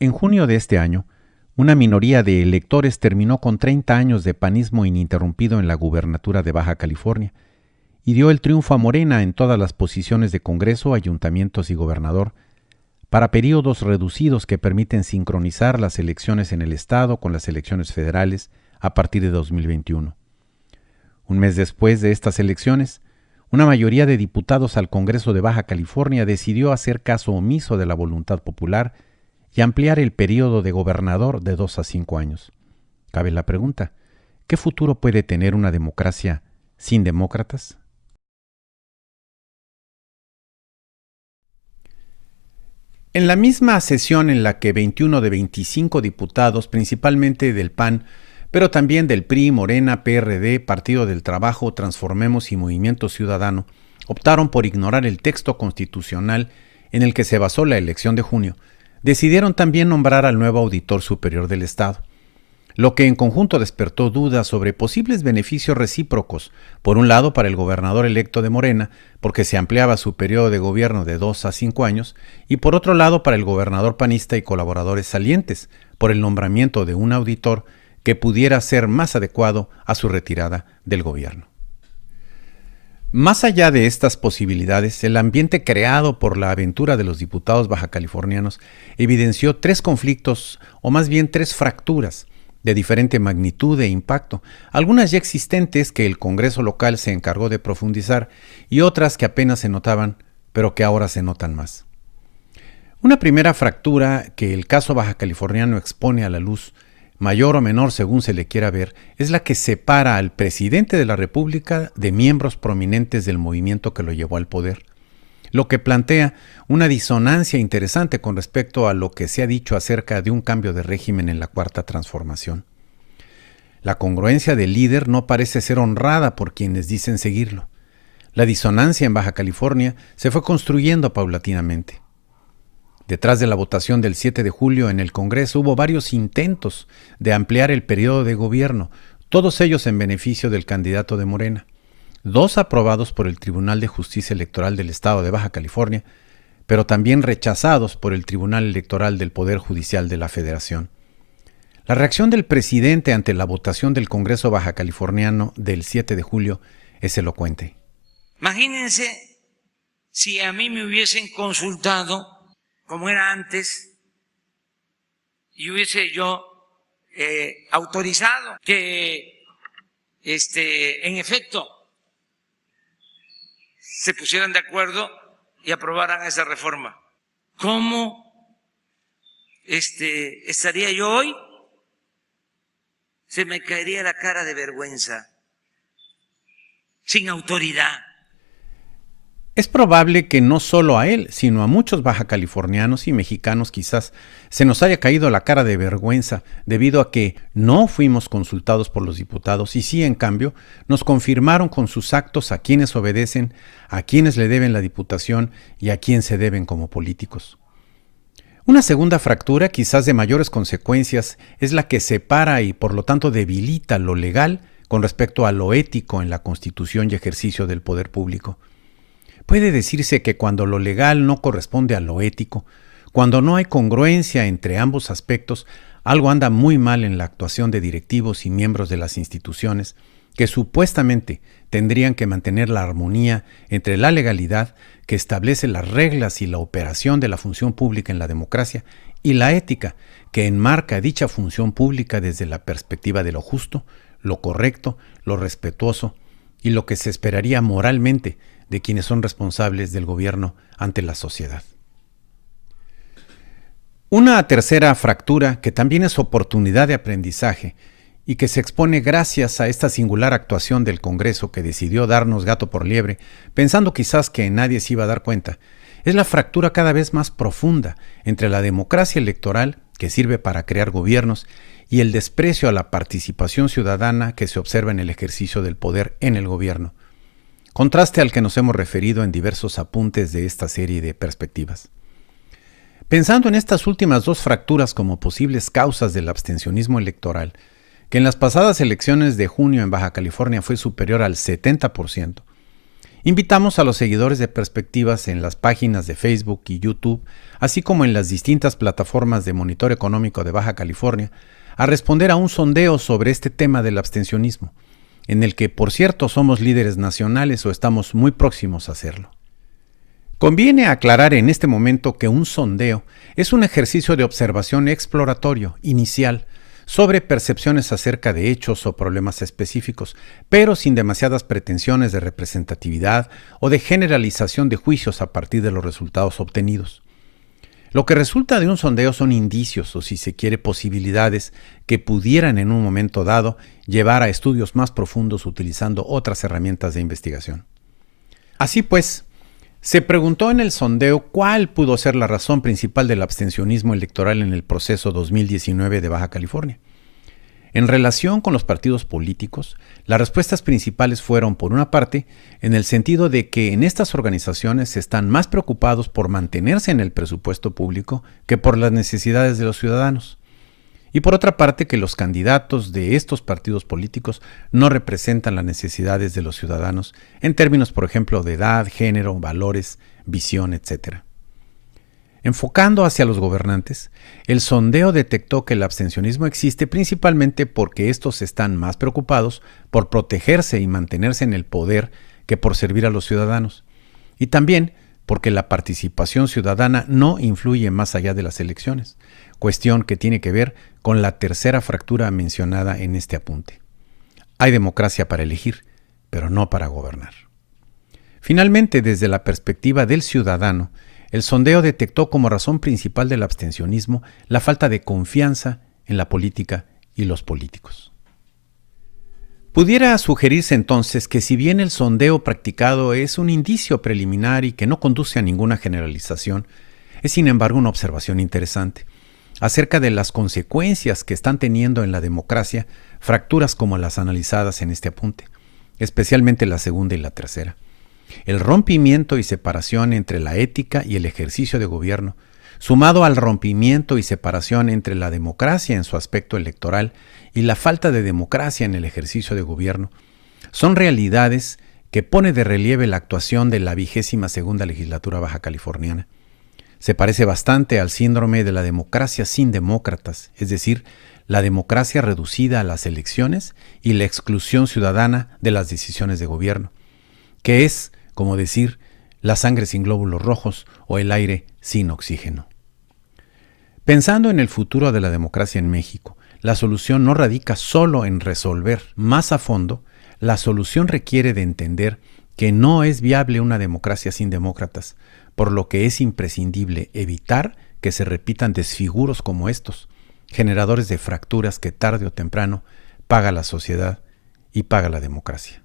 En junio de este año, una minoría de electores terminó con 30 años de panismo ininterrumpido en la gubernatura de Baja California y dio el triunfo a Morena en todas las posiciones de Congreso, ayuntamientos y gobernador, para periodos reducidos que permiten sincronizar las elecciones en el Estado con las elecciones federales a partir de 2021. Un mes después de estas elecciones, una mayoría de diputados al Congreso de Baja California decidió hacer caso omiso de la voluntad popular y ampliar el periodo de gobernador de 2 a 5 años. Cabe la pregunta, ¿qué futuro puede tener una democracia sin demócratas? En la misma sesión en la que 21 de 25 diputados, principalmente del PAN, pero también del PRI, Morena, PRD, Partido del Trabajo, Transformemos y Movimiento Ciudadano, optaron por ignorar el texto constitucional en el que se basó la elección de junio, decidieron también nombrar al nuevo auditor superior del Estado, lo que en conjunto despertó dudas sobre posibles beneficios recíprocos, por un lado para el gobernador electo de Morena, porque se ampliaba su periodo de gobierno de 2 a 5 años, y por otro lado para el gobernador panista y colaboradores salientes, por el nombramiento de un auditor que pudiera ser más adecuado a su retirada del gobierno. Más allá de estas posibilidades, el ambiente creado por la aventura de los diputados bajacalifornianos evidenció 3 conflictos, o más bien 3 fracturas, de diferente magnitud e impacto, algunas ya existentes que el Congreso local se encargó de profundizar y otras que apenas se notaban, pero que ahora se notan más. Una primera fractura que el caso bajacaliforniano expone a la luz, mayor o menor según se le quiera ver, es la que separa al presidente de la República de miembros prominentes del movimiento que lo llevó al poder, lo que plantea una disonancia interesante con respecto a lo que se ha dicho acerca de un cambio de régimen en la Cuarta Transformación. La congruencia del líder no parece ser honrada por quienes dicen seguirlo. La disonancia en Baja California se fue construyendo paulatinamente. Detrás de la votación del 7 de julio en el Congreso hubo varios intentos de ampliar el periodo de gobierno, todos ellos en beneficio del candidato de Morena. 2 aprobados por el Tribunal de Justicia Electoral del Estado de Baja California, pero también rechazados por el Tribunal Electoral del Poder Judicial de la Federación. La reacción del presidente ante la votación del Congreso bajacaliforniano del 7 de julio es elocuente. Imagínense si a mí me hubiesen consultado, como era antes, y hubiese yo autorizado que en efecto se pusieran de acuerdo y aprobaran esa reforma. ¿Cómo estaría yo hoy? Se me caería la cara de vergüenza, sin autoridad. Es probable que no solo a él, sino a muchos bajacalifornianos y mexicanos quizás se nos haya caído la cara de vergüenza debido a que no fuimos consultados por los diputados y sí, en cambio, nos confirmaron con sus actos a quienes obedecen, a quienes le deben la diputación y a quién se deben como políticos. Una segunda fractura, quizás de mayores consecuencias, es la que separa y por lo tanto debilita lo legal con respecto a lo ético en la constitución y ejercicio del poder público. Puede decirse que cuando lo legal no corresponde a lo ético, cuando no hay congruencia entre ambos aspectos, algo anda muy mal en la actuación de directivos y miembros de las instituciones que supuestamente tendrían que mantener la armonía entre la legalidad que establece las reglas y la operación de la función pública en la democracia y la ética que enmarca dicha función pública desde la perspectiva de lo justo, lo correcto, lo respetuoso y lo que se esperaría moralmente de quienes son responsables del gobierno ante la sociedad. Una tercera fractura que también es oportunidad de aprendizaje y que se expone gracias a esta singular actuación del Congreso que decidió darnos gato por liebre, pensando quizás que nadie se iba a dar cuenta, es la fractura cada vez más profunda entre la democracia electoral, que sirve para crear gobiernos, y el desprecio a la participación ciudadana que se observa en el ejercicio del poder en el gobierno. Contraste al que nos hemos referido en diversos apuntes de esta serie de perspectivas. Pensando en estas últimas 2 fracturas como posibles causas del abstencionismo electoral, que en las pasadas elecciones de junio en Baja California fue superior al 70%, Invitamos a los seguidores de Perspectivas en las páginas de Facebook y YouTube, así como en las distintas plataformas de monitoreo económico de Baja California, a responder a un sondeo sobre este tema del abstencionismo, en el que, por cierto, somos líderes nacionales o estamos muy próximos a hacerlo. Conviene aclarar en este momento que un sondeo es un ejercicio de observación exploratorio, inicial, sobre percepciones acerca de hechos o problemas específicos, pero sin demasiadas pretensiones de representatividad o de generalización de juicios a partir de los resultados obtenidos. Lo que resulta de un sondeo son indicios, o si se quiere, posibilidades que pudieran en un momento dado llevar a estudios más profundos utilizando otras herramientas de investigación. Así pues, se preguntó en el sondeo cuál pudo ser la razón principal del abstencionismo electoral en el proceso 2019 de Baja California. En relación con los partidos políticos, las respuestas principales fueron, por una parte, en el sentido de que en estas organizaciones están más preocupados por mantenerse en el presupuesto público que por las necesidades de los ciudadanos. Y por otra parte, que los candidatos de estos partidos políticos no representan las necesidades de los ciudadanos en términos, por ejemplo, de edad, género, valores, visión, etc. Enfocando hacia los gobernantes, el sondeo detectó que el abstencionismo existe principalmente porque estos están más preocupados por protegerse y mantenerse en el poder que por servir a los ciudadanos, y también porque la participación ciudadana no influye más allá de las elecciones, cuestión que tiene que ver con la tercera fractura mencionada en este apunte. Hay democracia para elegir, pero no para gobernar. Finalmente, desde la perspectiva del ciudadano, el sondeo detectó como razón principal del abstencionismo la falta de confianza en la política y los políticos. Pudiera sugerirse entonces que si bien el sondeo practicado es un indicio preliminar y que no conduce a ninguna generalización, es sin embargo una observación interesante acerca de las consecuencias que están teniendo en la democracia fracturas como las analizadas en este apunte, especialmente la segunda y la tercera. El rompimiento y separación entre la ética y el ejercicio de gobierno, sumado al rompimiento y separación entre la democracia en su aspecto electoral y la falta de democracia en el ejercicio de gobierno, son realidades que pone de relieve la actuación de la 22ª legislatura baja californiana. Se parece bastante al síndrome de la democracia sin demócratas, es decir, la democracia reducida a las elecciones y la exclusión ciudadana de las decisiones de gobierno, que es, como decir, la sangre sin glóbulos rojos o el aire sin oxígeno. Pensando en el futuro de la democracia en México, la solución no radica solo en resolver más a fondo, la solución requiere de entender que no es viable una democracia sin demócratas, por lo que es imprescindible evitar que se repitan desfiguros como estos, generadores de fracturas que tarde o temprano paga la sociedad y paga la democracia.